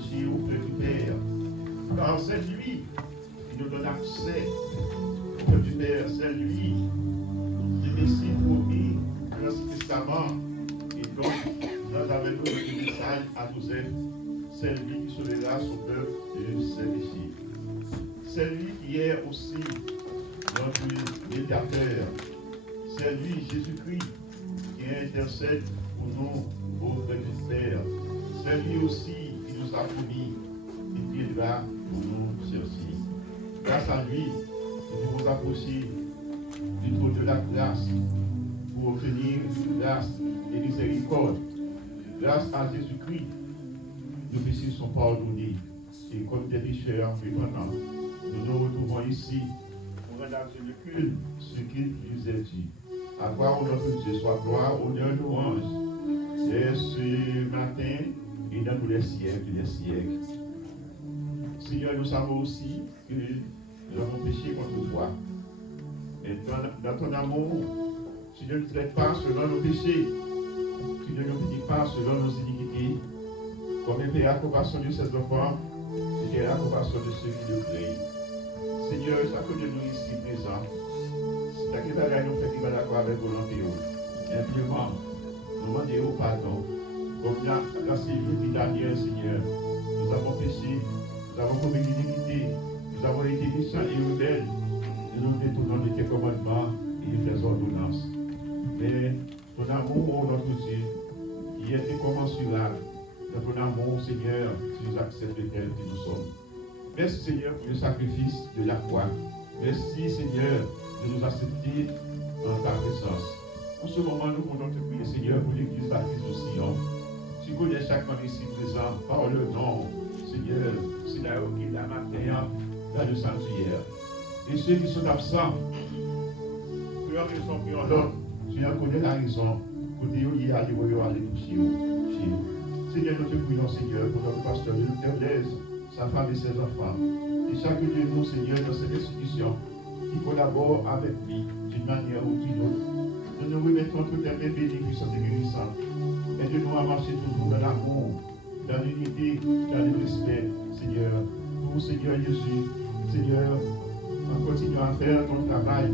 aussi auprès du Père. Car c'est lui qui nous donne accès auprès du Père. C'est lui, le Messie promis de l'Ancien Testament. Et donc, nous avons le message à nous être. C'est lui qui sauvera son peuple de ses péchés. C'est lui qui est aussi notre médiateur. C'est lui, Jésus-Christ, qui intercède pour nous auprès du Père. C'est lui aussi qui nous a promis et qui est là pour nous chercher. Grâce à lui, nous pouvons approcher du trône de la grâce pour obtenir grâce et miséricorde. Grâce à Jésus-Christ, nos péchés sont pardonnés. Et comme des pécheurs repentants, nous nous retrouvons ici pour rendre sur le culte ce qu'il nous est dit. À gloire au nom de Dieu, soit gloire, honneur, louange, dès ce matin et dans tous les siècles des siècles. Seigneur, nous savons aussi que nous avons péché contre toi. Et dans ton amour, tu ne nous traites pas selon nos péchés, tu ne nous punis pas selon nos iniquités. Comme un père a compassion de ses enfants, tu as la compassion de ceux qui le craignent. Seigneur, chacun de nous ici présent, si ta question nous fait qu'il va d'accord avec volonté, simplement, nous demandons pardon. Comme la série dernière, Seigneur, nous avons péché, nous avons commis l'iniquité, nous avons été méchants et rebelles, et nous détournons de tes commandements et de tes ordonnances. Mais ton amour, notre Dieu, qui est incommensurable, dans ton amour, Seigneur, tu nous acceptes tel que nous sommes. Merci, Seigneur, pour le sacrifice de la croix. Merci, Seigneur, de nous accepter dans ta présence. En ce moment, nous voulons te prier, Seigneur, pour l'Église baptiste de Sion. Tu connais chacun ici présent par le nom, Seigneur, c'est là où il a matin dans le sanctuaire. Et ceux qui sont absents, pour une raison ou pour l'autre, tu en connais la raison. Pour dire, il y a aller toucher chez nous. Seigneur, nous te prions, Seigneur, pour notre pasteur de Thérèse, sa femme et ses enfants. Et chacun de nous, Seigneur, dans cette institution, qui collabore avec lui d'une manière ou d'une autre. Nous nous remettons toutes les mains bénies, puissantes et guérissantes. Aide-nous à marcher toujours dans l'amour, dans l'unité, dans le respect, Seigneur. Pour Seigneur Jésus, Seigneur, en continuant à faire ton travail,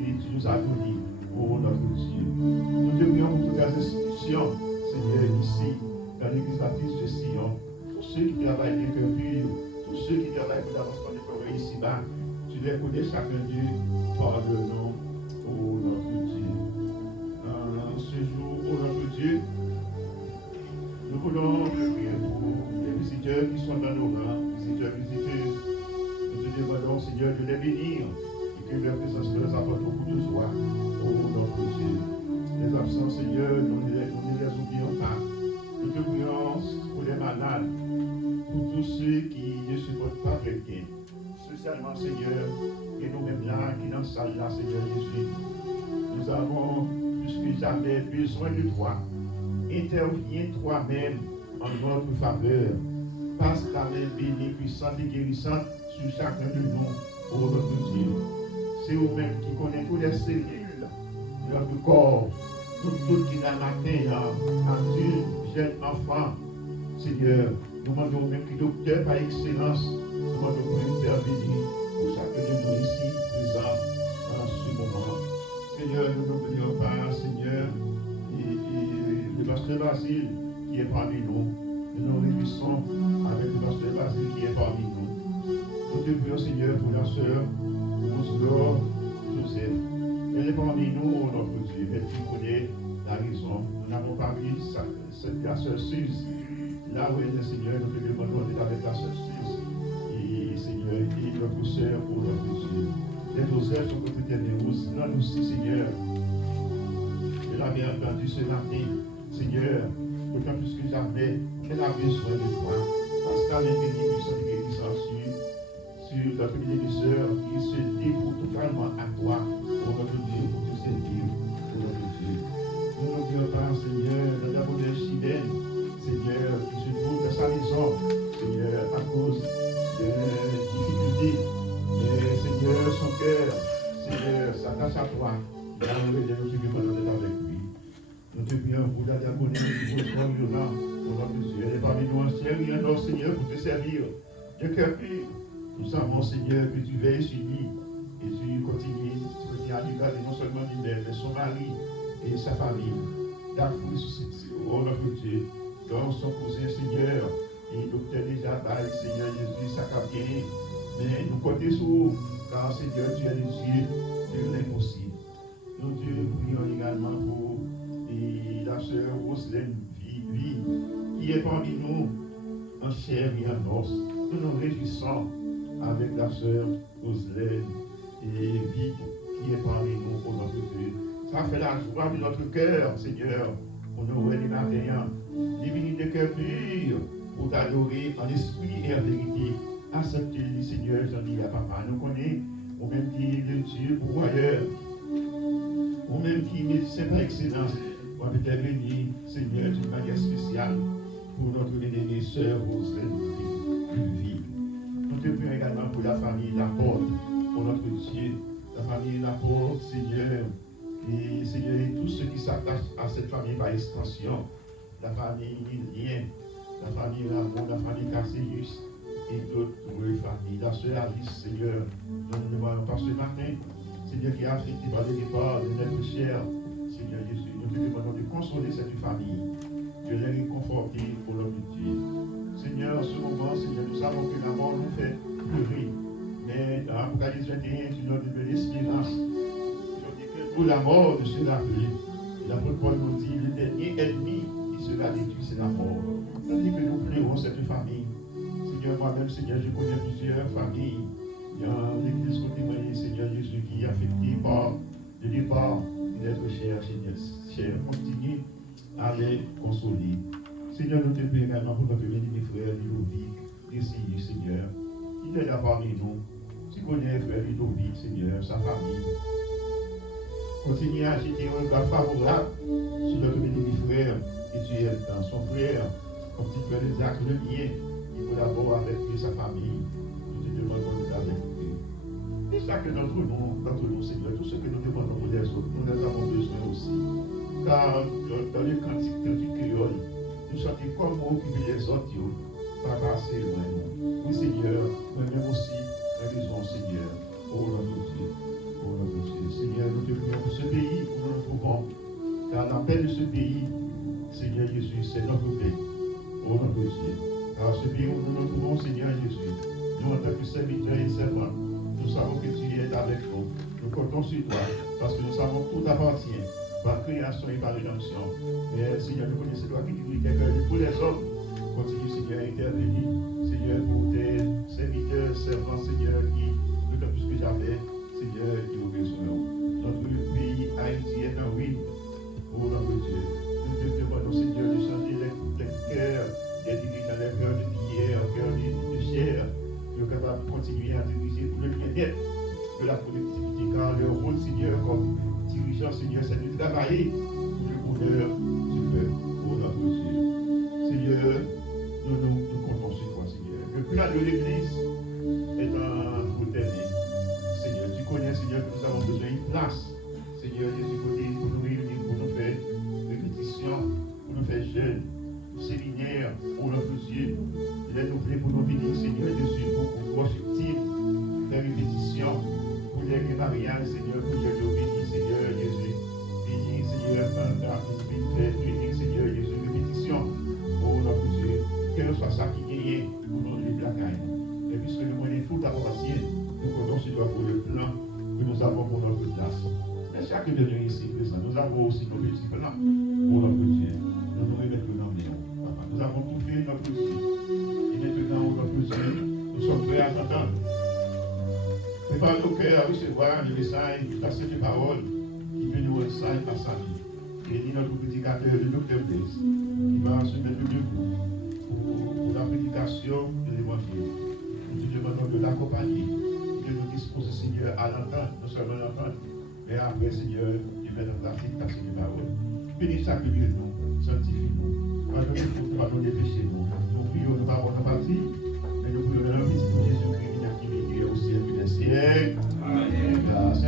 et tu nous as donné, oh notre Dieu. Nous te prions pour toutes les institutions, Seigneur, ici, dans l'église baptiste de Sion, tous ceux qui travaillent bien que pur, tous ceux qui travaillent pour l'avancement des progrès ici-bas, tu les connais chacun d'eux par le nom, oh notre Dieu. En ce jour, oh notre Dieu, nous voulons prier pour les visiteurs qui sont dans nos rangs, visiteurs, visiteuses. Nous te demandons, Seigneur, de les bénir et que leur présence leur apporte beaucoup de joie, oh notre Dieu. Les absents, Seigneur, nous ne les oublions pas. Nous te prions pour les malades, pour tous ceux qui ne supportent pas quelqu'un. Spécialement, Seigneur, et nous-mêmes là, qui dans cette salle-là, Seigneur Jésus, nous avons plus que jamais besoin de toi. Interviens toi-même en notre faveur. Passe ta main bénie, puissante et guérissante sur chacun de nous, ô notre Dieu. C'est vous-même qui connaissez toutes les cellules de notre corps, tout qui dans la matin, adulte, jeune enfant. Seigneur, nous demandons même que docteur par excellence, nous demandons pour intervenir pour chacun de nous ici, présent dans ce moment. Seigneur, nous n'oublions pas, Seigneur, le pasteur Basile qui est parmi nous. Nous nous réjouissons avec le pasteur Basile qui est parmi nous. Nous te prions, Seigneur, pour la sœur Roselor Joseph. Elle est parmi nous, oh notre Dieu, elle qui connaît la raison. Nous n'avons pas mis la sœur Suze. Là où elle est, Seigneur, nous te demandons d'être avec la sœur Suze. Et Seigneur, et notre sœur, oh notre Dieu. Les Joseph sont côté de nous. Nous aussi, Seigneur. Elle a bien entendu ce matin, Seigneur, d'autant plus que jamais, elle a besoin de toi. Parce qu'elle est bénie, puissante et guérissante sur notre bénéficiaire qui se dévoue totalement à toi, pour notre Dieu, pour te servir, pour notre Dieu. Nous n'oublions pas, Seigneur, dans la bonne chilène, Seigneur, qui se trouve dans sa maison, Seigneur, à cause de difficultés. Mais Seigneur, son cœur, Seigneur, s'attache à toi. Nous te demandons d'être avec lui. Nous te prions pour la diaconie, pour le violent, Au nom de Dieu, et parmi nous en ciel et en or, Seigneur, pour te servir. De cœur pur, nous savons, Seigneur, que tu veilles sur lui et tu continues à lui garder non seulement lui-même, mais son mari et sa famille. D'Afrique, oh notre Dieu, dans son cousin, Seigneur, et docteur déjà, Seigneur Jésus, ça cap bien. Mais nous comptons sur vous, car Seigneur, tu es le Dieu de l'impossible. Nous te prions également pour la sœur Roselyne Vie, qui est parmi nous en chair et en os. Nous nous réjouissons avec la sœur Roselyne et Vie, qui est parmi nous au nom de Dieu. Ça fait la joie de notre cœur, Seigneur, pour nous les matins, divinité de cœur pur, pour t'adorer en esprit et en vérité. Acceptez-le, Seigneur, j'en dis à papa. Nous connaissons, ou même qui est le Dieu pourvoyeur, ou même qui est médecin par excellence, ou avec ta béni, Seigneur, d'une manière spéciale, pour notre aînée sœur Roselyne Vie. Nous te prions également pour la famille Laporte, pour notre Dieu, la famille Laporte, Seigneur, et Seigneur, et tous ceux qui s'attachent à cette famille par extension, la famille Lien, la famille Ramon, la famille Cassius, et d'autres familles. La sœur Alice, Seigneur, nous ne demandons pas ce matin, Seigneur, qui est affecté par le départ de notre cher, Seigneur Jésus, nous te demandons de consoler cette famille, de les réconforter au nom de Dieu. Seigneur, en ce moment, Seigneur, nous savons que la mort nous fait pleurer, mais dans Apocalypse 21, tu nous donnes l'espérance. Pour la mort ne sera plus. L'apôtre Paul nous dit, le dernier ennemi qui sera détruit, c'est la mort. Tandis que nous pleurons cette famille. Seigneur, moi-même, Seigneur, je connais plusieurs familles. Il y a l'église côté moyen, Seigneur Jésus, qui est affecté par le départ d'être cher, Seigneur. Cher, continue à les consoler. Seigneur, nous te prions également pour notre béni, frère Ludovic, ici, Seigneur. Il est là parmi nous. Tu connais frère Ludovic, Seigneur, sa famille. Continue à jeter un regard favorable sur notre béni frère et tu es dans son frère, comme tu fais les actes de bien, qui collabore avec lui et sa famille. Nous te demandons de avec lui. Et chacun d'entre nous, Seigneur, tout ce que nous demandons pour les autres, nous en avons besoin aussi. Car dans le cantique créole, nous chantons comme occuper les autres, pas passer loin. Oui, Seigneur, nous-mêmes aussi, nous besoin, Seigneur, au nom de Dieu. Seigneur, nous te prions pour ce pays où nous nous trouvons, car la paix de ce pays, Seigneur Jésus, c'est notre paix, au nom de Dieu. Car ce pays où nous nous trouvons, Seigneur Jésus, nous en tant que serviteurs et servants, nous savons que tu es avec nous. Nous comptons sur toi, parce que nous savons que tout appartient par création et par rédemption. Mais Seigneur, nous connaissons toi qui dis que pour les hommes, continue, Seigneur, à intervenir, Seigneur, pour tes serviteurs, servants, Seigneur, qui, d'autant plus que jamais, Seigneur, qui obéit son nom. Notre pays Haïti est en ruine. Oh notre Dieu, nous te demandons, Seigneur, de changer les cœurs des dirigeants, les cœurs de pierre, les cœurs de chair, qui sont capables de continuer à diriger pour le bien-être de la collectivité. Car leur rôle, Seigneur, comme dirigeant, Seigneur, c'est de travailler pour le bonheur du peuple. Oh notre Dieu. Seigneur, nous comptons sur toi, Seigneur. Le plan de l'Église est en vous terminer. Seigneur, tu connais, Seigneur, que nous avons besoin d'une place. Seigneur, Jésus, pour nous réunir, pour nous faire répétition, pour nous faire jeûne, pour séminaire, pour notre Dieu. Il est nouvelé pour nous venir, Seigneur Jésus, pour worship, faire répétition, pour les mariages, Seigneur, pour Dieu béni, Seigneur Jésus. Béni, Seigneur, faire béni, Seigneur Jésus, répétition, pour notre Dieu. Quel soit ça qui gagne pour nous les placailles. Et puisque nous connaissons tout appartient, nous comptons sur toi pour le plan que nous avons pour notre place. Mais chacun de nous ici présent, nous avons aussi nos petits plans pour notre Dieu. Nous nous remettons dans les Papa. Nous avons tout fait notre Dieu. Et maintenant, notre Dieu, nous sommes prêts à t'entendre. Prépare nos cœurs à recevoir le message, la sainte parole qui veut nous enseigner par sa vie. Et dit notre prédicateur, le docteur Blaise, qui va se mettre debout pour la prédication de l'évangile. Nous te demandons de l'accompagner, de nous disposer, Seigneur, à l'entendre, non seulement l'entendre, mais après, Seigneur, de mettre en pratique ta sainte parole. Bénis chaque lieu de nous, sanctifie-nous, pardonne les péchés, nous prions, nous n'avons pas parti, mais nous prions dans le nom de Jésus-Christ, qui est au ciel des siècles. Amen. Grâce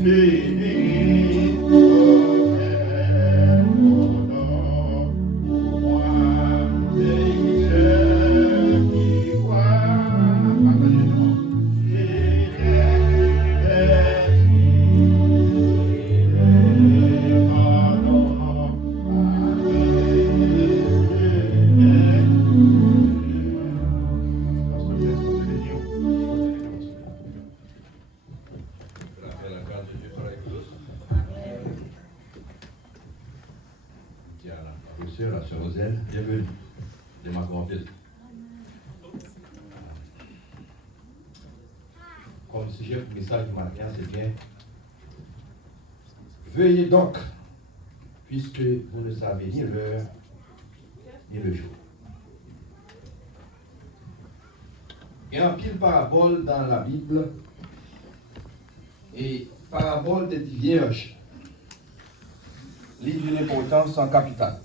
infinie. mademoiselle, bienvenue de ma grand-père. Comme sujet pour le message du matin, c'est bien. Veuillez donc, puisque vous ne savez ni l'heure, ni le jour. Il y a un pile parabole dans la Bible, et parabole des vierges, d'une importance en capitale.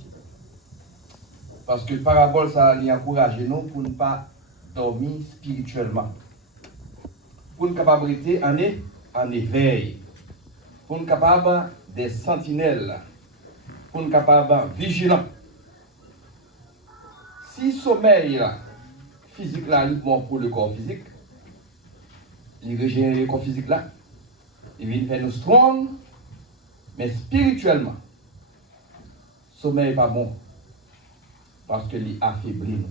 Parce que parabole, ça lui encourage nous pour ne pas dormir spirituellement. Pour une capacité en éveil. Pour une capable des sentinelles. Pour une capable vigilant. Si sommeil là, physique là, uniquement pour le corps physique, il régénère le corps physique là, il vient faire nous strong, mais spirituellement, sommeil n'est pas bon. Parce qu'il affaiblit nous.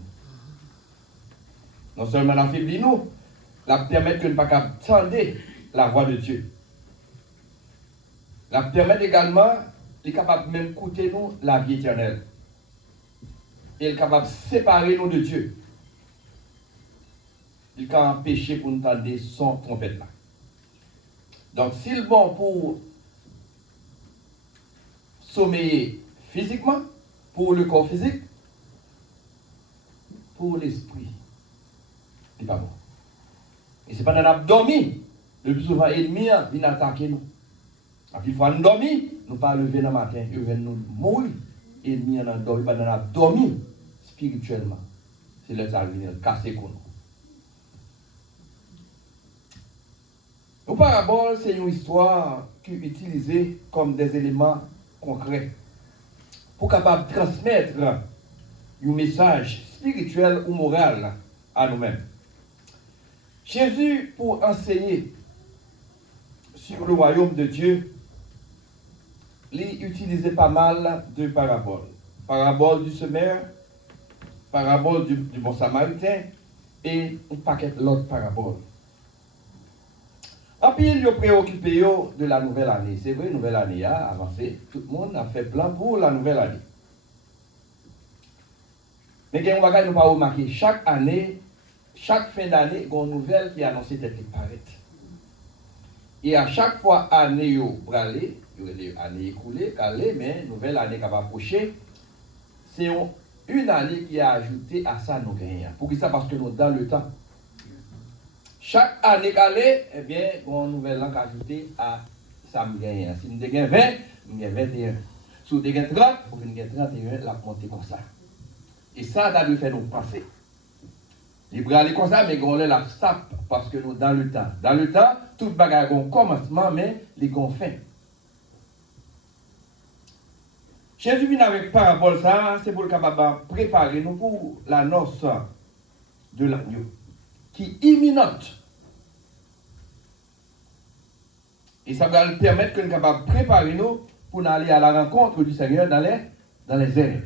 Non seulement il affaiblit nous, il permet que nous ne pas entendre la voix de Dieu. Il permet également, il est capable même d'écouter nous la vie éternelle. Il est capable de séparer nous de Dieu. Il peut empêcher pour nous entendre son trompette là. Donc, s'il est bon pour sommeiller physiquement, pour le corps physique, pour l'esprit, il n'est pas bon. Et c'est pas dans l'abdomen, le plus souvent, l'ennemi vient attaquer nous. Après, il faut nous dormir, nous ne pas lever dans le matin, il vient nous mourir. L'ennemi en dormi, pas dans l'abdomen, spirituellement. C'est là que ça vient casser pour nous. Une parabole, c'est une histoire qui est utilisée comme des éléments concrets pour capable de transmettre un message spirituel ou moral à nous-mêmes. Jésus, pour enseigner sur le royaume de Dieu, il utilisait pas mal de paraboles. Parabole du semeur, parabole du bon samaritain et un paquet d'autres paraboles. En plus, il est préoccupé de la nouvelle année. C'est vrai, nouvelle année a avancé. Tout le monde a fait plan pour la nouvelle année. Mais il y a un bagage que nous pas remarquer. Chaque année, chaque fin d'année, il y a une nouvelle qui est annoncée d'être paraître. Et à chaque fois, année pour aller, il y a des années écoulées, mais nouvelle année qui va approcher, c'est une année qui est ajoutée à ça nous gagnons. Pour ça, parce que nous dans le temps. Chaque année calée, eh bien, on a une nouvelle langue ajoutée à ça me gagne. Si nous avons 20, nous avons 21. Si nous avons 30, nous avons 31, la montée comme ça. Et ça, ça doit faire nous penser. Il peut aller comme ça, mais on la stop parce que nous dans le temps. Dans le temps, tout bagage a un commencement, mais les ont fin. Jésus vient avec parabole ça, c'est pour le capable préparer nous pour la noce de l'agneau, qui est imminente. Et ça va nous permettre que nous soyons capables de préparer nous pour aller à la rencontre du Seigneur dans les airs.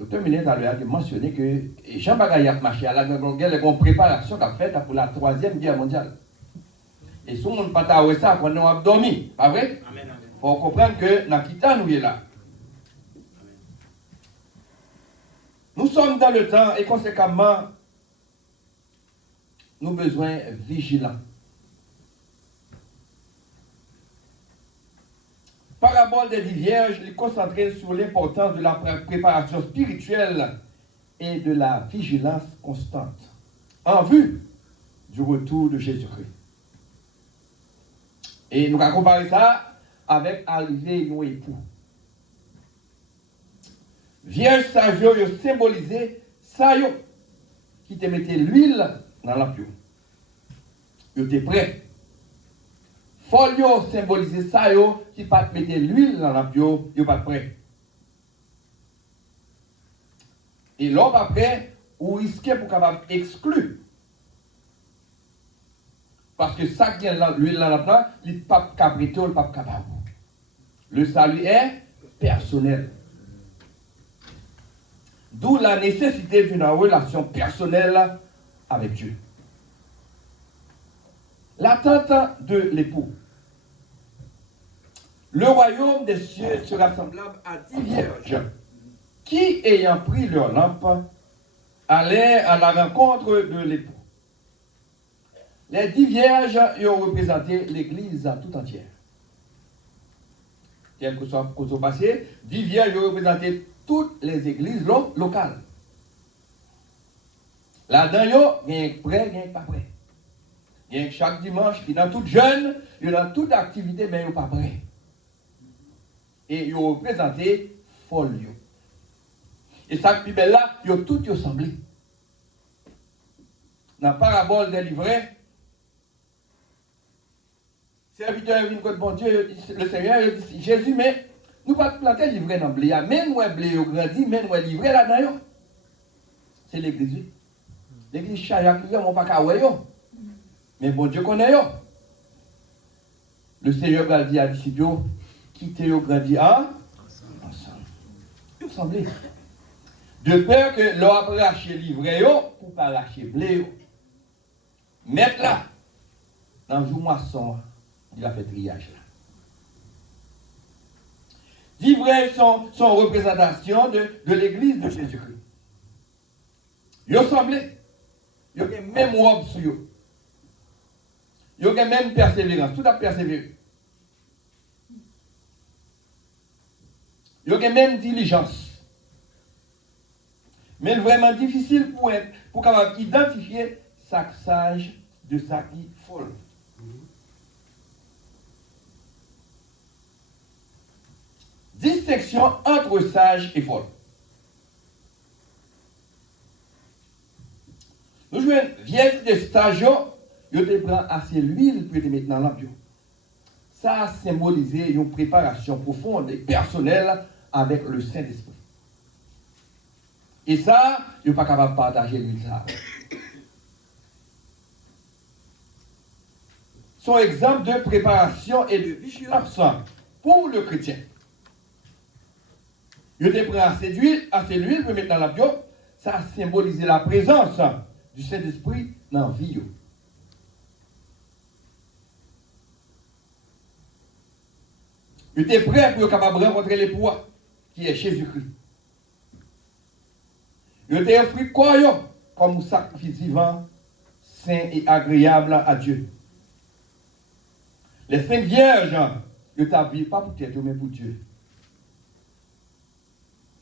Le docteur Millet a mentionné que Jean Bagaille a marché à la guerre, une préparation qu'a faite pour la 3e guerre mondiale. Et si on ne pas ça, on a dormi, pas vrai? Il faut comprendre que Nakita nous est là. Nous sommes dans le temps et conséquemment, nous avons besoin vigilants. Parabole des 10 vierges est concentrée sur l'importance de la préparation spirituelle et de la vigilance constante en vue du retour de Jésus-Christ. Et nous allons comparer ça avec l'arrivée de nos époux. Vierge sage symbolisé ça qui te mettait l'huile dans la lampe. Yo te prêt. Folio symbolisé ça qui pas te mettre l'huile dans la lampe yo pas prêt. Et l'homme après ou risquer pour capable exclure. Parce que ça qui est l'huile dans la lampe, il pas cabrito, il pas capable. Le salut est personnel. D'où la nécessité d'une relation personnelle avec Dieu. L'attente de l'époux. Le royaume des cieux sera semblable à 10 vierges qui, ayant pris leur lampe, allaient à la rencontre de l'époux. Les 10 vierges y ont représenté l'Église tout entière. Quel que soit le passé, 10 vierges y ont représenté toutes les églises locales. Là-dedans, il y a un prêt, il y a un pas prêt. Il y a chaque dimanche, qui dans toute jeune, il y a toute activité, mais il n'y a pas prêt. Et ils ont représenté folle. Et ça qui est là, ils ont tout semblé. Dans la parabole des livrets, serviteur vient contre bon Dieu, le Seigneur il dit Jésus, mais nous ne pouvons pas planter livret dans le blé. Mais nous blé au grandi, mais nous livret là-dedans. C'est l'église. L'église Chayak, ils n'ont pas qu'à voir. Mais bon Dieu connaît. Le Seigneur va dire à les disciples, quittez au grandi ensemble. Ils semblent. De peur que l'on a racheté livret pour ne pas racheter blé. Mettre là, dans le jour moisson, il a fait triage là. Livrets sont représentation de l'église de Jésus-Christ. Ils semblent. Ils ont même robe sur eux. Ils ont même persévérance. Tout a persévéré. Ils ont même diligence. Mais vraiment difficile pour capable identifier ça sage de ça qui folle. Distinction entre sage et folle. Nous jouons vieille de stage, ils te prend assez l'huile pour te mettre dans l'ambiance. Ça a symbolisé une préparation profonde et personnelle avec le Saint-Esprit. Et ça, ils ne sont pas capables de partager l'huile. Son exemple de préparation et de vigilance pour le chrétien. Il te prend assez l'huile pour mettre dans l'ambiance. Ça a symbolisé la présence du Saint-Esprit dans la vie. Il était prêt pour être capable de rencontrer l'époux qui est Jésus-Christ. Il était offert quoi comme un sacrifice vivant, saint et agréable à Dieu. Les 5 vierges, ils ne pas pour tête, mais pour Dieu.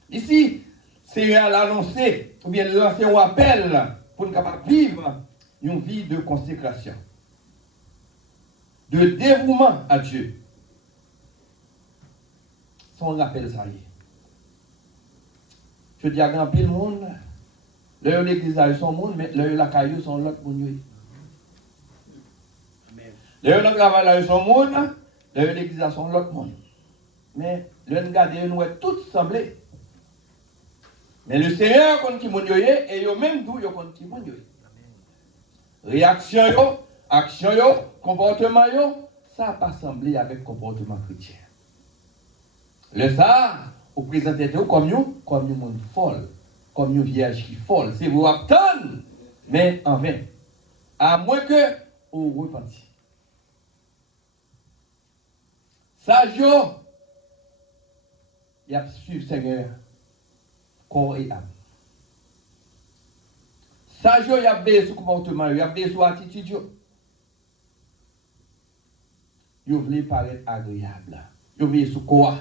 Ici, Seigneur l'a annoncé, ou bien lancé un appel pour nous capables vivre une vie de consécration, de dévouement à Dieu. Son rappel, ça y est. Je dis à grand pile monde, là l'église a son monde, mais là la caillou sont l'autre monde. Là le travail a son monde, là l'église a son l'autre monde. Mais là nous regardons, nous sommes tous semblés. Mais le Seigneur compte qui monde et yo même d'où yo compte qui monde. Réaction yo, action yo, comportement yo, ça n'a pas semblé avec comportement chrétien. Le ça, vous présentez comme une monde folle, comme une vierge qui folle. C'est vous attendre, mais en vain. À moins que vous repentiez. Sage yo, il y a suivre Seigneur. Corps et âme. Sage, il y a baissé sur comportement, il y a baissé sur attitude. Il voulait paraître agréable. Il voulait sur quoi?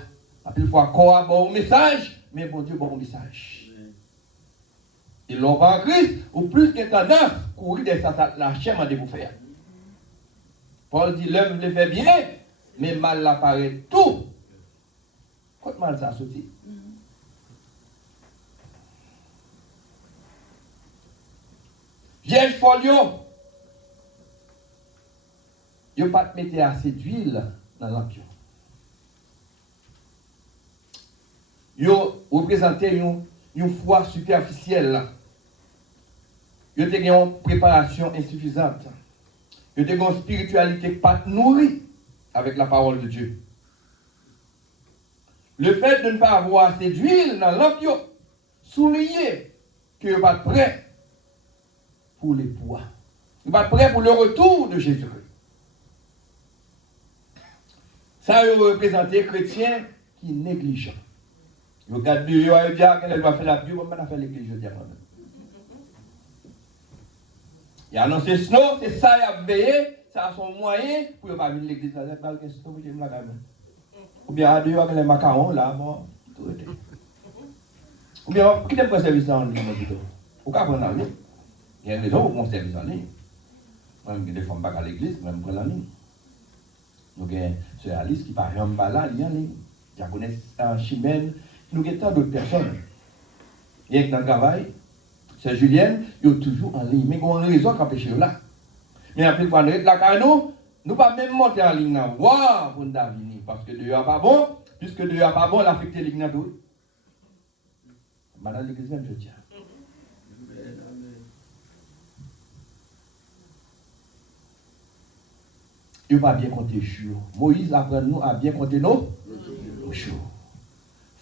Après, il faut quoi bon message, mais bon Dieu, bon message. Ils l'ont pas en Christ, ou plus que tendance, courir des la chaîne de vous faire. Paul dit, l'homme le fait bien, mais mal apparaît tout. Quand mal ça sorti? Vierge folio, il ne pas mettre assez d'huile dans l'ambiance. Il représente une foi superficielle. Il y a une préparation insuffisante. Il y a une spiritualité pas nourrie avec la parole de Dieu. Le fait de ne pas avoir assez d'huile dans l'ambiance souligne que vous n'êtes pas prêt pour les poids. Vous n'êtes pas prêt pour le retour de Jésus-Christ. Ça représente un chrétien qui est négligent. Je regarde dehors et dire qu'elle doit faire la pluie, comment on a fait l'église, je dis à moi-même. Il a annoncé snow, c'est ça, il a veillé, ça a son moyen pour ne pas venir l'église. Il a dit, snow, je me la gamme. Ou bien, à dehors, les macarons, là, bon, tout était. Ou bien, qui n'est pas service en ligne, ou qu'à prendre en ligne. Il y a une raison pour mon service en ligne. Moi, je ne défends pas à l'église, je prends en ligne. Nous avons ce Alice qui parle en bas là, il y a en ligne. Je connais un Chimène, nous avons tant d'autres personnes. Il y a dans le travail, c'est Julien, il est toujours en ligne. Mais il y a une raison qui empêche là. Mais après, quand nous sommes là, nous ne pouvons pas même monter en ligne. Waouh, pour nous venir. Parce que Dieu n'est pas bon. Puisque Dieu n'est pas bon, il affecte les lignes. Madame l'église même, je tiens. Il va bien compter jours. Moïse apprend nous à bien compter nos jours.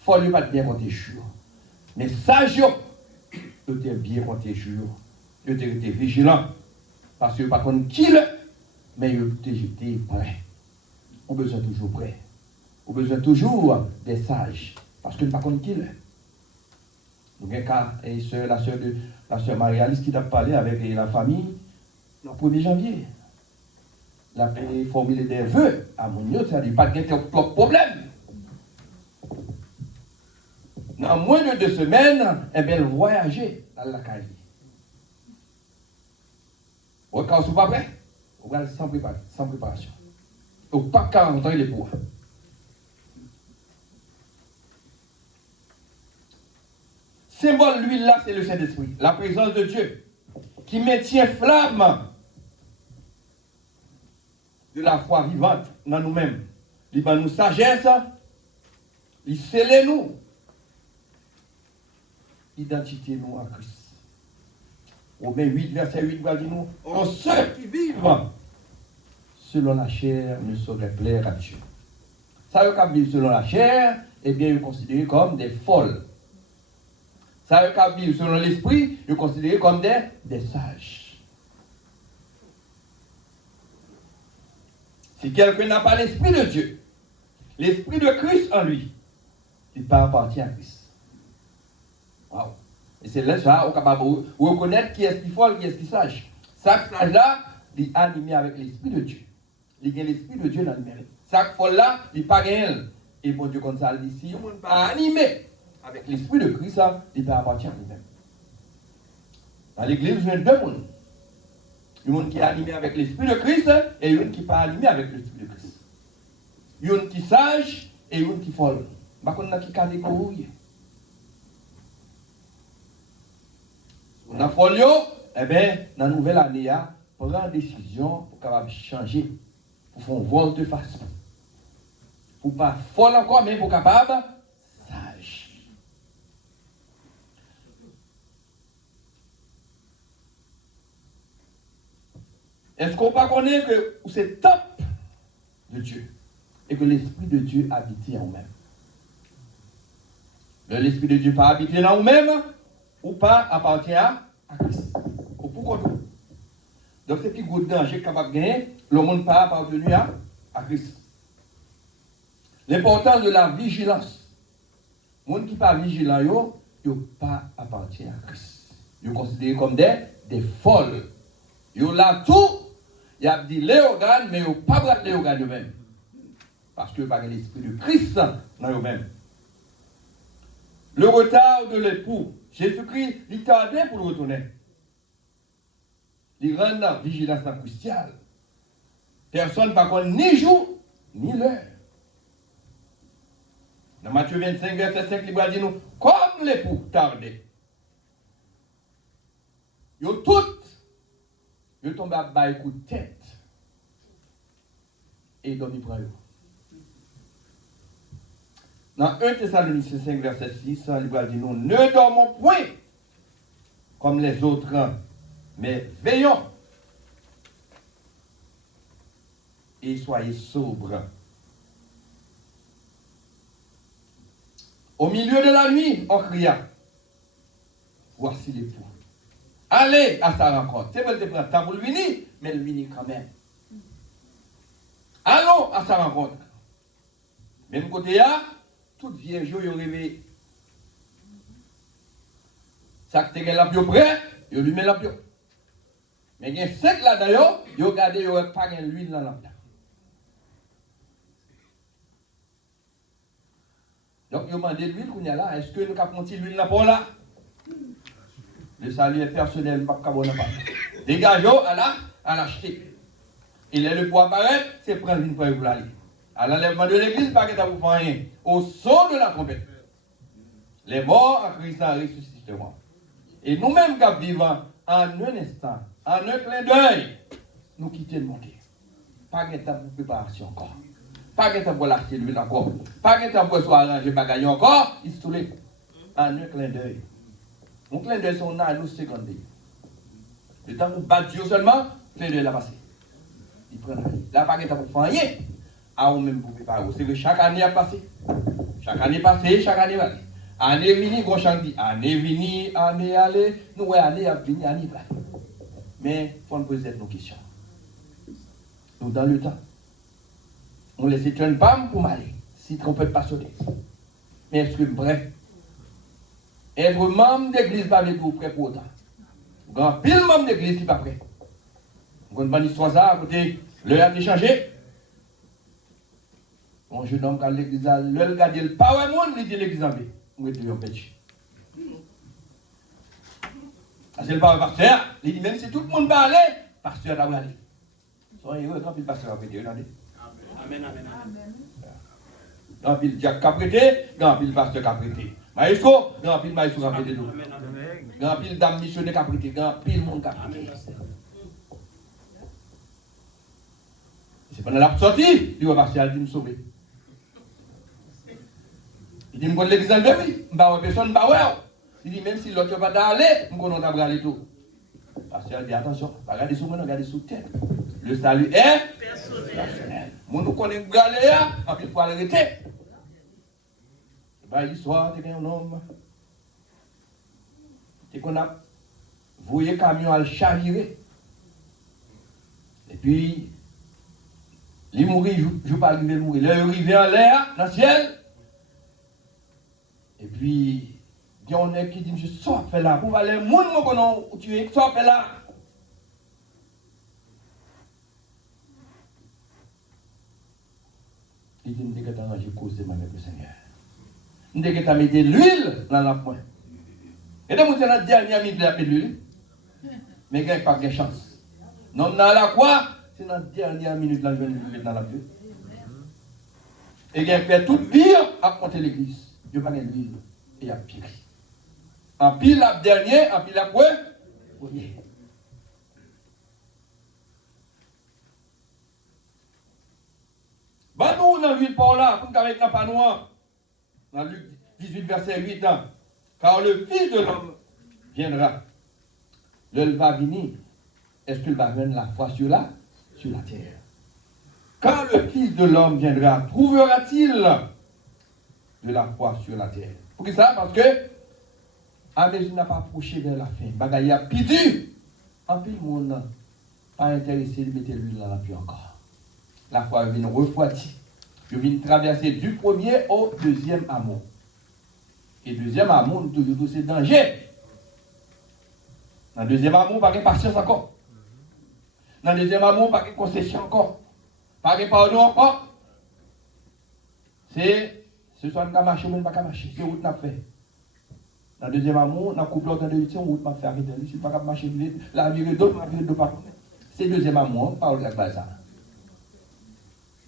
Faut lui pas bien compter jours. Mais sage, il était bien compter jours. Il était vigilant. Parce que par contre, qui le, mais il était prêt. On a besoin toujours prêt. On a besoin toujours des sages. Parce que par contre, qui le. Nous avons un cas, et la sœur Marie-Alice qui a parlé avec la famille le 1er janvier. La paix formulé des vœux à mon Dieu, ça ne dit pas de problème. Dans moins de 2 semaines, elle voyager dans la caille. Quand vous n'êtes pas prêt, vous allez sans préparation. Vous n'avez pas 40 ans, il est pour. Symbole, l'huile là, c'est le Saint-Esprit, la présence de Dieu, qui maintient flamme de la foi vivante dans nous-mêmes. Il va nous sagesse, il scelle nous, identité nous en Christ. Romains 8, verset 8 va dire nous, on ceux qui vivent selon la chair ne sauraient plaire à Dieu. Ça veut dire vivre selon la chair, eh bien, ils sont considérés comme des folles. Ça veut dire vivre selon l'esprit, ils sont considérés comme des sages. Si quelqu'un n'a pas l'esprit de Dieu, l'esprit de Christ en lui, il ne peut pas appartenir à Christ. Wow. Et c'est là ça, on est capable de reconnaître qui est qui folle, qui est qui sage. Chaque sage là, il est animé avec l'esprit de Dieu. Il y a l'esprit de Dieu dans lui-même. Chaque folle là, il n'est pas gagné. Et bon Dieu comme ça, il dit, si on n'est pas animé avec l'esprit de Christ, il peut appartenir à lui-même. Dans l'église, il y a 2 mondes. Il y a un qui est animé avec l'esprit de Christ et il y a un qui n'est pas animé avec l'esprit de Christ. Il y a un qui est sage et il y a un qui est folle. Par contre, il y a qui est catégorie. On a folle, eh bien, dans la nouvelle année, on prend une décision pour capable changer, pour faire un volte-face. Pour pas folle encore, mais pour capable sage. Est-ce qu'on ne connaît que c'est top de Dieu et que l'Esprit de Dieu habite en nous-mêmes? L'Esprit de Dieu pas habité dans nous-mêmes ou pas appartient à Christ. Ou pourquoi tout? Donc c'est plus gros danger capable de gagner, le monde pas appartenu à Christ. L'importance de la vigilance. Le monde qui n'est pas vigilant, il n'a pas appartient à Christ. Il est considéré comme des folles. Il a tout. Il a dit les organes, mais il n'a pas bras les organes eux-mêmes. Parce que par l'esprit de Christ dans eux-mêmes. Le retard de l'époux, Jésus-Christ, il tardait pour le retourner. Il rend dans vigilance cruciale. Personne ne connaît ni jour, ni l'heure. Dans Matthieu 25, verset 5, il va dire nous, comme l'époux tardait. Ils ont toutes, ils tombent à bas coup de tête. Et ils dorment pour eux. Dans 1 Thessaloniciens 5, verset 6, il va dire nous, ne dormons point comme les autres, mais veillons. Et soyez sobres. Au milieu de la nuit, on cria, voici l'époux. Allez à sa rencontre. C'est vrai que tu prends pour le venir, mais le venir quand même. Allons à sa rencontre. Même côté là, toute vierge, il rêvé Ça qui est l'ampion prêt, il lui met l'ampion. Mais il y a 5 là d'ailleurs, il regarde, il n'y a pas de l'huile dans l'ampion. Donc, il demande l'huile qu'on y a là. Est-ce que nous avons l'huile là là? Le salut est personnel, pas de pas. Dégageons à l'acheter. Il est le poids pareil, c'est prendre l'huile pour l'aller. À l'enlèvement de l'église, pas que vous faire rien. Au son de la trompette. Les morts en Christ ressusciteront. Et nous-mêmes qui vivons en un instant, en un clin d'œil, nous quittons le monde. Pas de temps pour préparation encore. Pas de temps pour l'acheter l'huile encore. Pas de temps pour arranger les bagages encore. Il se tourne en un clin d'œil. Un clin d'œil, c'est un an, nous 50 ans. Le temps pour battre Dieu seulement, le clin d'œil l'a passé. Il prend la vie. Là, pas de temps pour faire rien. À vous-même pour préparer. C'est que chaque année a passé. Chaque année passée, chaque année passée. Année venue, gros chantier. Année venue, année allée. Nous, année à venir, année va. Mais il faut nous poser nos questions. Nous, dans le temps, on laisse une femme pour m'aller. Si on ne peut pas sonner. Mais est-ce que bref, être membre d'église pas avec vous prêt pour autant? Grand pile membre d'église qui pas prêt. Vous avez une bonne histoire ça, à côté, l'heure a changé. Bon, je donne à l'église, l'heure regarde le pas monde, il dit l'église en vie. Vous êtes un péché. C'est le pasteur, il dit même si tout le monde va aller, pasteur va aller. Soyez heureux quand le pasteur va prêter. Regardez. Amen, amen, amen. Quand il diacre a prêté, quand il pasteur a prêté. Maïsko, quand il maïsko a prêté. Quand il dame missionnaire a prêté, quand il monde a prêté. C'est pendant la sortie, il va pasteur dit me sauver. Il dit, je connais l'église en oui, je ne vais personne, je ne vais. Il dit, même si l'autre va aller, je connais aller tout. Parce qu'il dit, attention, regardez sur moi, regardez sous tête. Le salut est personnel. Nous connaissons Galéa, après il faut arrêter. C'est l'histoire d'un homme. C'est qu'on a voué le camion à le chavirer. Et puis, il mourit, je ne vais pas arriver à mourir. Il est arrivé en l'air, dans le ciel. Et puis, il y a un qui dit, monsieur, sors là, pour aller, moun où tu es, sors là. Il dit, je vais arranger cause de ma mère, Seigneur. Je vais mettre l'huile dans la pointe. Et donc, c'est la dernière minute de l'huile. Mais il n'y a pas de chance. Non, dans la quoi, c'est la dernière minute de l'huile dans la pluie. Et il a fait tout pire à monter l'église. Je vais pas l'huile et à pire. En pile la dernier, en pile la premier. Bah nous dans l'huile par là, comme avec la pas noir. Dans Luc 18 verset 8 ans. Car le Fils de l'homme viendra. L'heure va venir. Est-ce qu'il va venir la foi sur la terre? Quand le Fils de l'homme viendra, trouvera-t-il de la foi sur la terre? Pour ça, parce que Jésus n'a pas approché vers la fin. Bagaille a pidu. En plus, le monde pas intéressé de mettre l'huile dans la pluie encore. La foi vient refroidir. Je viens traverser du premier au deuxième amour. Et deuxième amour, toujours c'est danger. Dans le deuxième amour, pas de patience encore. Dans le deuxième amour, pas de concession encore. Pas de pardon encore. C'est ce soit pas marcher, mais pas marcher. C'est où tu as fait. Dans le deuxième amour, dans le couple de l'édition, où tu as fait arrêter. Si tu pas marcher, la vie de d'autres, la vie de pas. C'est le deuxième amour, pas le ça.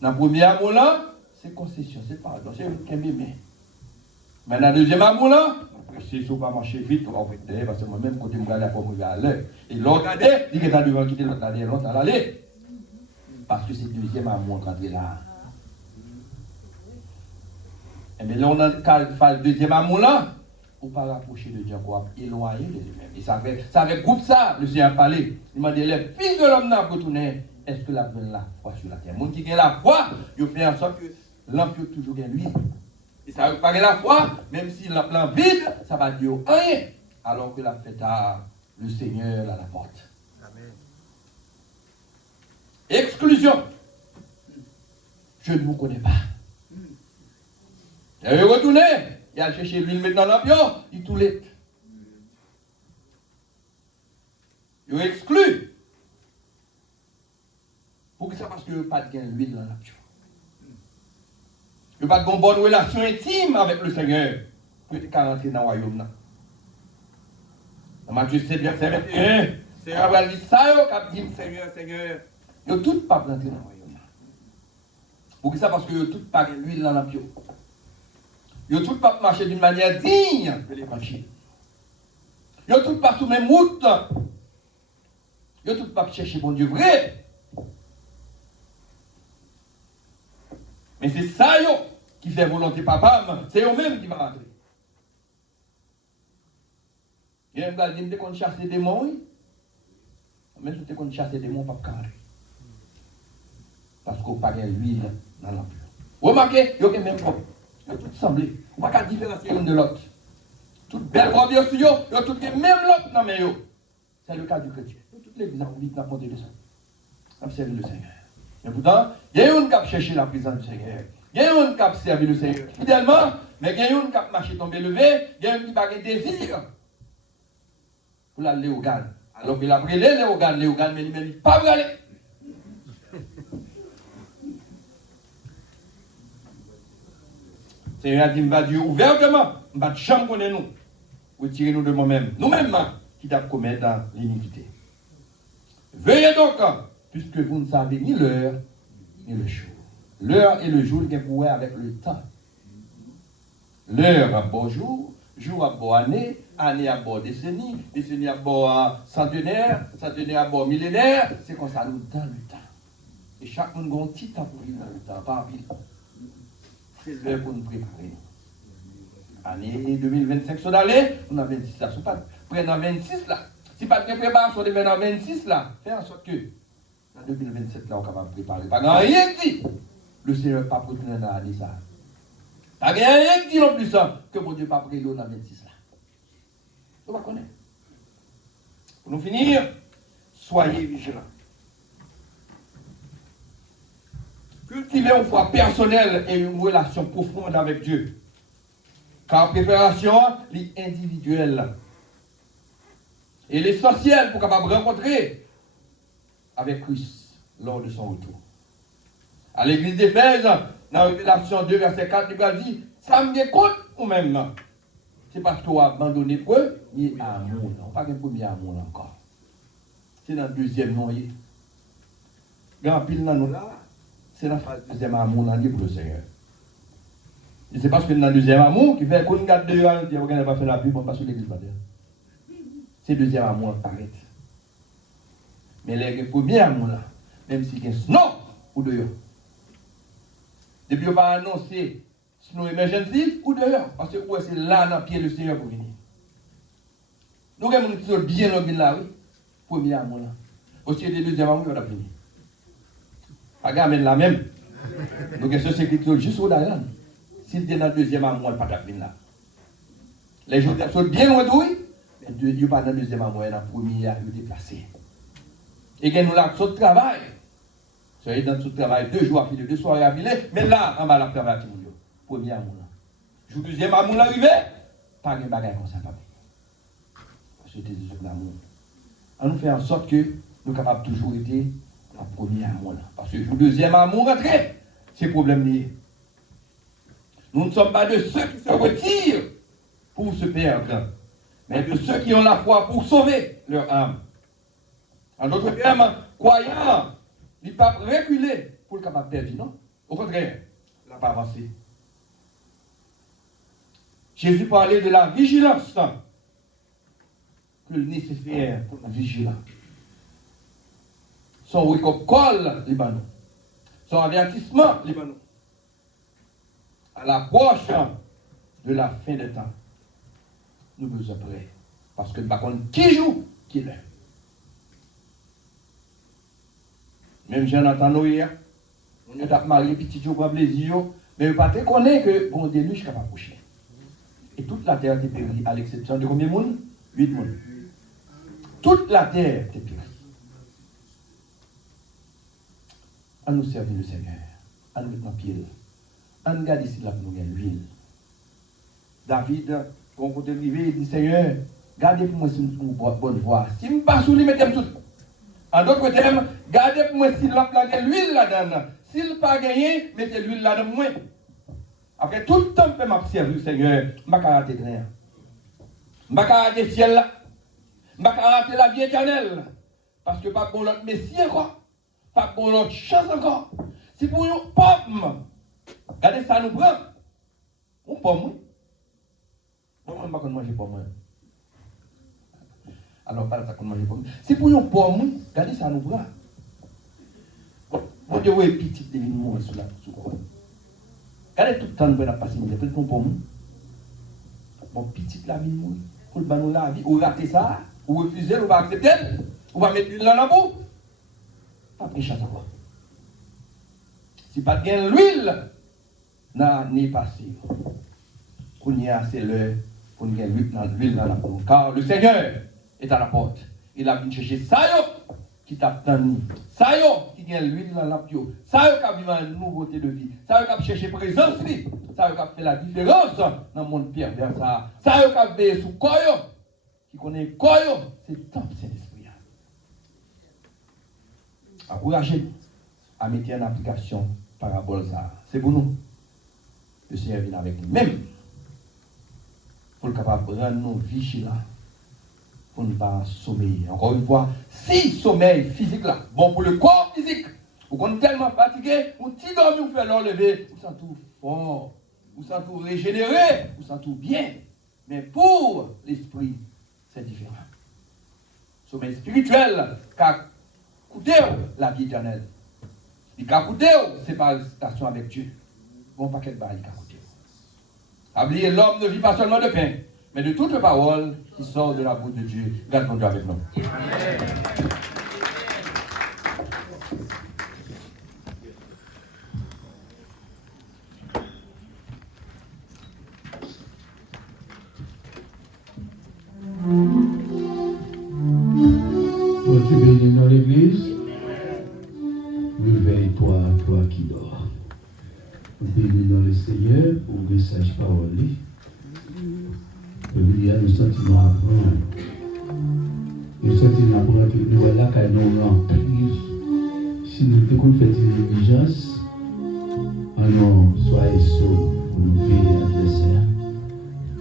Dans le premier amour là, c'est concession, c'est pardon, c'est un bébé. Mais dans le deuxième amour là, si je ne pas marcher vite, on va faire parce que moi-même, quand je me regarde la forme, je vais à l'heure. Et l'autre regardé, il dit que tu as devant quitter l'autre regardé, l'autre à l'aller. Parce que c'est le deuxième amour quand il est là. Et bien là, on a fait le deuxième amour là, on ne peut pas rapprocher de Dieu, on peut éloigner de lui-même. Et ça fait groupe ça, le Seigneur a parlé. Il m'a dit, les fils de l'homme n'a pas retourné. Est-ce que la bonne la foi sur la terre? Les gens qui ont la foi, ils font en sorte que l'ample toujours gagne lui. Et ça veut pas la foi, même si l'ample vide, ça va dire rien. Alors que la fête a le Seigneur à la porte. Amen. Exclusion. Je ne vous connais pas. Il est retourné. Il a cherché l'huile maintenant dans l'avion. Il tout l'est. Ils excluent. Pourquoi ça? Parce que pas de l'huile dans la nature. Ils n'ont pas de bonne relation intime avec le Seigneur pour être rentrer dans le royaume. Dans Matthieu 7, verset 21, c'est Abraham dit ça, il dit Seigneur, Seigneur. Ils n'ont tous pas rentrer dans le royaume. Pourquoi ça? Parce qu'ils n'ont tous pas de l'huile dans la nature. Ils n'ont tous pas marché d'une manière digne de l'évangile. Ils n'ont tous pas sous mes route. Ils n'ont tous pas cherché bon Dieu vrai. Mais c'est ça qui fait volonté papa, c'est eux-mêmes qui vont rentrer. Il y a un gars qui dit qu'on chasse les démons, oui. Même si on chasse les démons, pas carré. Parce qu'on parle l'huile dans la pure. Remarquez, il y a le même robe. Ils ont tous semblé. On ne peut pas différencier l'une de l'autre. Toutes belles robes, ils ont toutes les mêmes lots dans les mains. C'est le cas du chrétien. Toutes les églises ont dit qu'on de ça. On servi le Seigneur. Et pourtant, il y a un qui a cherché la présence du Seigneur. Il y a un qui a servi le Seigneur fidèlement, mais il y a un qui a marché tombé levé, il y a un qui n'a pas de désir pour aller au Gan. Alors qu'il a pris les au Gan, mais il ne pas aller. Le Seigneur a dit, va dire ouvertement, on va jamais connaître nous, retirer-nous de nous-mêmes, nous-mêmes qui t'avons commis dans l'iniquité. Veuillez donc, puisque vous ne savez ni l'heure, ni le jour. L'heure et le jour qui est pour avec le temps. L'heure à bon jour, jour à bon année, année à bon décennie, décennie à bon centenaire, centenaire à bon millénaire. C'est comme ça, nous, dans le temps. Et chaque monde a un petit temps pour vivre dans le temps, pas vite. C'est l'heure pour nous préparer. Année 2025, sur l'année, on a 26 là. Si pas prenant 26 là, si pas de préparation de 26 là, fais en sorte que en 2027 là, on est capable de préparer. Pas grand rien dit. Le Seigneur n'a pas retourné dans l'année ça. Pas rien dit non plus ça, que mon Dieu n'a pas pris l'eau dans 26 là. On va connaître. Pour nous finir, soyez vigilants. Cultivez une foi personnelle et une relation profonde avec Dieu. Car préparation est individuelle. Et l'essentiel pour capable rencontrer avec Christ lors de son retour. À l'église d'Éphèse, dans Révélation 2, verset 4, il va dire, ça me vient compte ou même. C'est parce qu'on a abandonné quoi? Il y a amour. On n'a pas un premier amour encore. C'est dans le deuxième nom. Grand pile dans nous là, c'est dans le deuxième amour pour le Seigneur. Et c'est parce que dans le deuxième amour, qui fait qu'on garde dehors, on ne va pas faire la pub, on passe sur l'église. C'est le deuxième amour qui paraît. Mais le premier amour là, même si c'est non ou dehors. Depuis qu'on va annoncer snow emergency ou dehors. Parce que c'est là dans le pied du Seigneur pour venir. Nous avons bien l'homme là, oui. Premier amour là. Aussi, le deuxième amour, il va venir. Pas gamin la même. Donc, ce c'est juste au-delà. S'il était dans le deuxième amour, il ne va pas venir là. Les gens sont bien loin de lui. Mais il n'est pas dans le deuxième amour, il est dans le premier, il est déplacé. Et que nous là, sur le travail. Soyez dans tout travail, 2 jours à filer, 2 soirées à filer, mais là, en bas, la travail, premier amour là. Jour deuxième amour arrivé, pas de bagage comme ça, pas. Parce que c'est l'amour. On nous fait en sorte que nous sommes capables de toujours être en premier amour là. Parce que le deuxième amour rentré, c'est problème lié. Nous ne sommes pas de ceux qui se retirent pour se perdre, mais de ceux qui ont la foi pour sauver leur âme. En d'autres termes, croyants, il ne peut pas reculer pour le capable de perdre, non? Au contraire, il n'a pas avancé. Jésus parlait de la vigilance que le nécessaire pour la vigilance. Son wake-up call, Libanon. Son avertissement, Libanon. À l'approche de la fin des temps, nous nous sommes prêts. Parce que par contre, qui joue, qui l'est. Même Jonathan Noé, on a marié petit jour pour plaisir, mais pas te connaît que bon déluge n'est pas approché. Et toute la terre est périe, à l'exception de combien de monde? 8 monde. Toute la terre est périe. À nous servir le Seigneur, à nous mettre dans pied, à nous garder ici là pour nous gagner l'huile. David, quand on est arrivé, il dit Seigneur, Gardez pour moi si je bonne voie. Si je ne pas sous lui, mettez-moi sous. En d'autres termes, gardez pour moi si l'on a l'huile là-dedans. S'il n'a pas gagné, mettez l'huile là-dedans. Après tout le temps que je m'observe, Seigneur, je ne vais pas rater rien. Je ne vais pas rater le ciel là. Je ne vais pas rater la vie éternelle. Parce que pas pour l'autre messie encore. Pas pour l'autre chance encore. Si pour nous, pomme, regardez ça nous prend. On pomme. On ne va pas manger pomme. Alors, pas ça qu'on mange pomme. Si pour nous, pomme, regardez ça nous prend. Bon Dieu, vous êtes petit, devine mourir sous la quoi. Regardez tout le temps, nous allons passer, nous allons pomme. Bon, petit, la vie mourir. Pour le banon la vie, ou rater ça, ou refuser, ou va accepter, ou va mettre l'huile dans la boue. Pas pris chasse à quoi. Si pas de l'huile, n'est pas sûr. Qu'on y a, c'est l'heure pour nous l'huile dans la boue. Car le Seigneur est à la porte. Il a venu chercher ça qui t'attend. Ça qui a l'huile dans la boue. Ça qui a vécu une nouveauté de vie. Ça qui a cherché présence. Ça qui a fait la différence dans le monde pervers. Ça qui a veillé sous Koyo. Qui connaît Koyo, c'est le temple Saint-Esprit. Encouragez à mettre en application parabole ça. C'est pour nous. Le Seigneur vient avec nous. Même pour le capable de rendre nos vigilants. Pour ne pas sommeiller. Encore une fois, si sommeil physique là, bon pour le corps physique, vous êtes tellement fatigué, vous t'y dormez, vous faites l'enlever, vous sentez tout fort, vous sentez tout régénéré, vous sentez tout bien. Mais pour l'esprit, c'est différent. Sommeil spirituel, car coûter la vie éternelle. Il a coûté séparation avec Dieu. Bon paquet de bail, il a coûté. Oubliez, l'homme ne vit pas seulement de pain, mais de toute parole qui sort de la bouche de Dieu. Garde mon Dieu avec nous. Amen. Tu bénis dans l'église. Réveille-toi, toi qui dors. Bénis dans le Seigneur pour que sache parole. Il y a le sentiment à prendre. Le sentiment à prendre que nous voilà qu'à nous en prise. Si nous devons faire une diligence, alors soyez sauts pour nous veiller à dessein.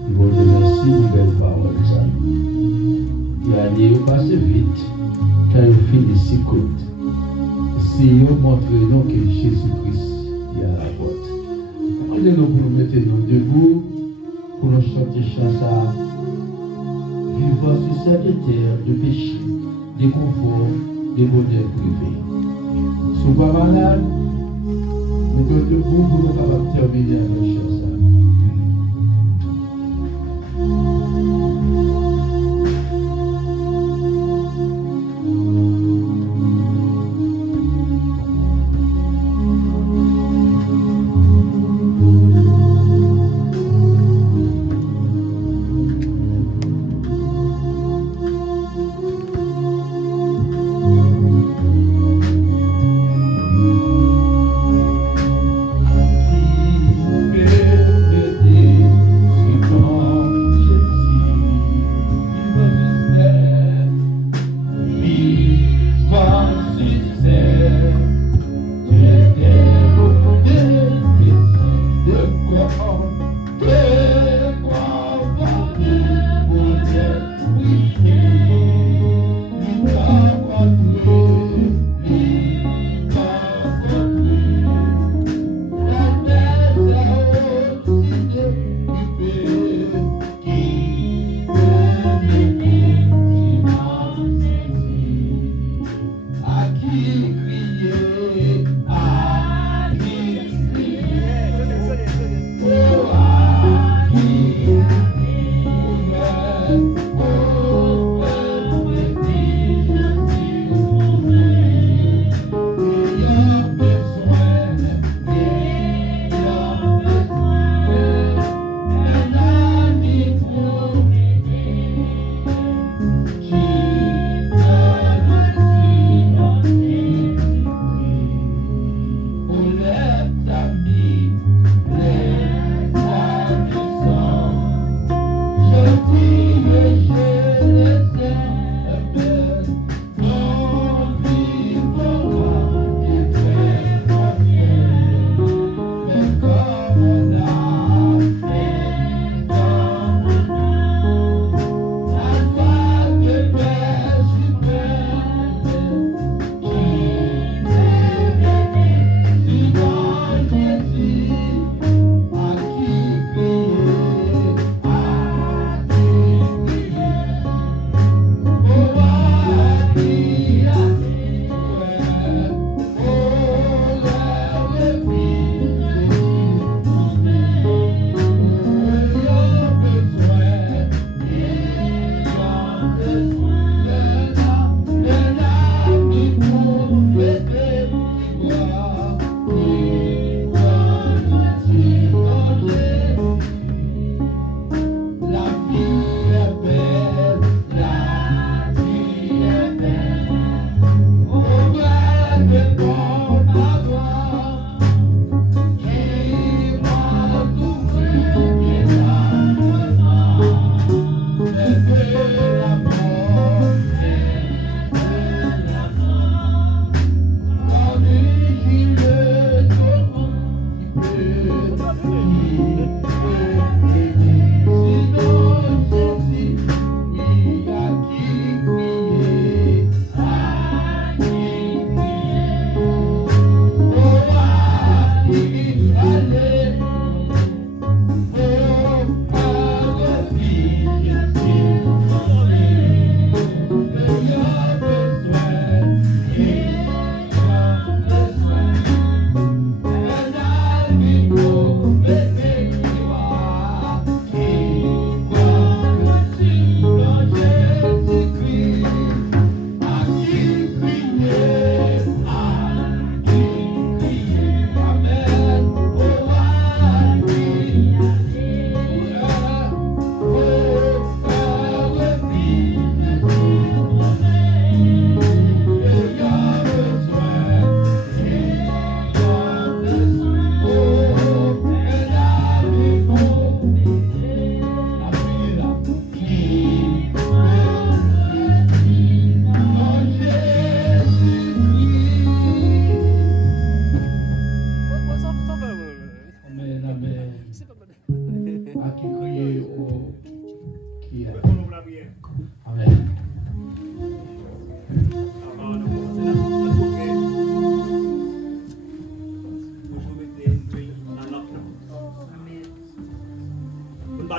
Nous vous remercie pour belle parole. Et allez, vous passez vite. Quand vous finissez si courte, si vous montrez nous que Jésus-Christ est à la porte. Demandez-nous pour nous mettre nous debout, pour nous chanter chanson à vivre sur cette terre de péché, de confort, de bonheur privé. Si vous n'êtes pas malade, mettez-vous debout pour nous capables de terminer avec chanson. Yeah.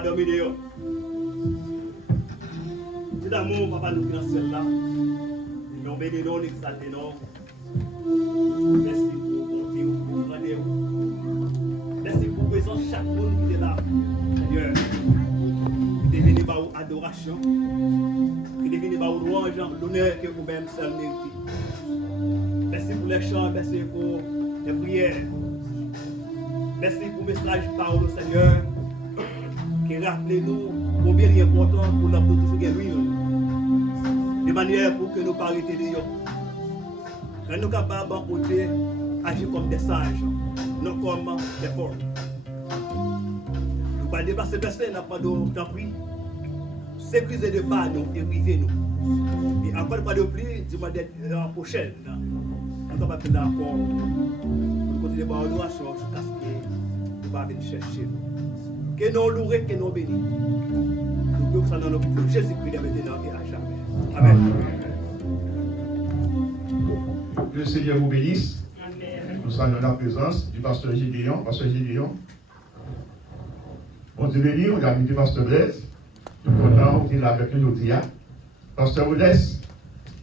dominer. C'est d'amour, papa, nous qui dans celle-là. Nous bénissons, nous exaltons. Merci pour Dieu, pour rendez-vous. Merci pour présence chaque monde qui est là. Seigneur, qui est venu par adoration, qui est venu par louange, l'honneur que vous-même seul méritez. Merci pour les chants, merci pour les prières. Merci pour le message par le Seigneur qui rappelle-nous combien il est important pour notre tout guérir. De manière pour que nous parlions de Dieu. Quand nous sommes capables d'agir comme des sages, non comme des forts. Nous ne pouvons pas dépasser personne, n'a pas de prix. Sécuriser de pas nous et briser nous. Et encore pas de plus, dis-moi d'être la prochaine. Nous sommes capables d'accord. Nous continuons à adoration jusqu'à ce que nous va venir chercher nous. Que nous louons, que nous bénissons. Nous pouvons ça dans notre nom. Jésus-Christ est maintenant et à jamais. Amen. Que le Seigneur vous bénisse. Nous sommes dans la présence du pasteur Gédéon. Pasteur Gédéon. On te bénit, on a mis du pasteur Blaise. Nous sommes contents, on est là avec nous aujourd'hui. Pasteur Odès,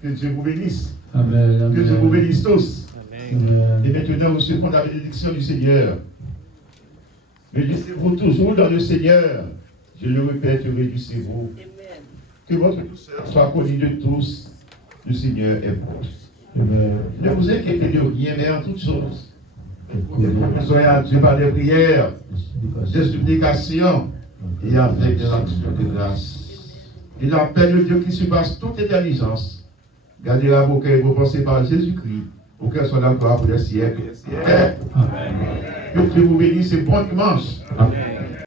que Dieu vous bénisse. Amen. Que Dieu vous bénisse tous. Amen. Et maintenant, nous suivons la bénédiction du Seigneur. Réjouissez-vous toujours dans le Seigneur. Je le répète, réjouissez-vous. Que votre douceur soit connue de tous. Le Seigneur est proche. Ne vous inquiétez de rien, mais en toutes choses. Soyez à Dieu par des prières, des supplications et avec des actions de grâce. Et la paix de Dieu qui surpasse toute intelligence gardera vos cœurs et vos pensées par Jésus-Christ, auquel soit la gloire pour les siècles et les siècles. Que Dieu vous bénisse et bon dimanche. Amen.